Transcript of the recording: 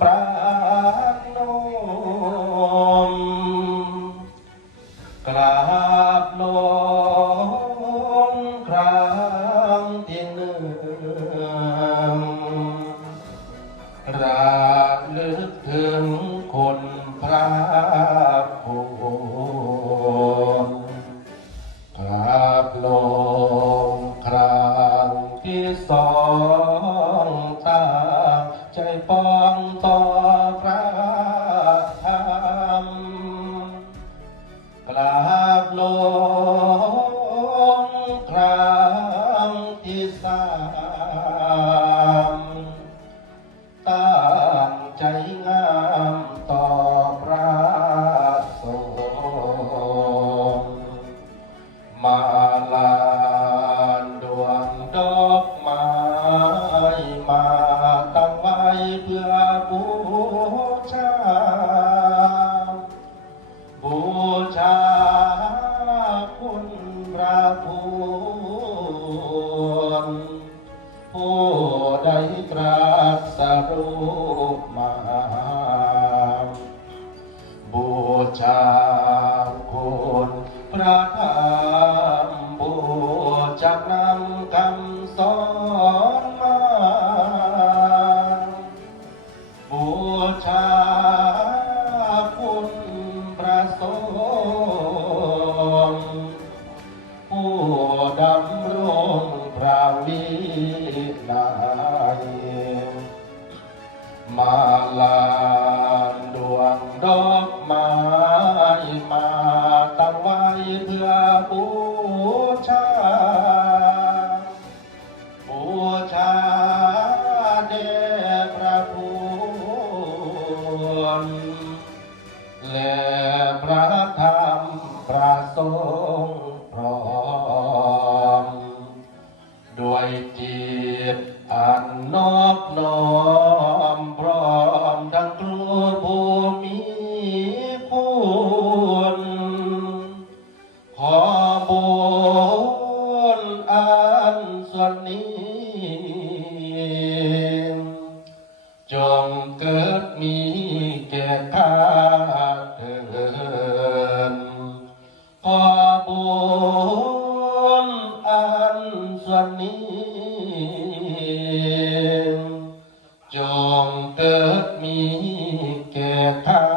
ปรางนมกราบลงครางที่หนึ่งราลึกถึงคนพระผู้ ปองต่อพระธรรมกราบลง เพื่อบูชา บูชาคุณพระคุณผู้ได้ตรัสรู้มาบูชาคุณพระธรรมบูชา งผู้ดำรงพระวินัยมาลานดวงดอกไม้มาตั้งไว้เพื่อบูชา ธรรมประสงค์พร้อม ด้วยจิตอันนอบน้อมพร้อมทั้งครูผู้มีคุณขอบุญ นี้จงเติดมีแก่ท่าน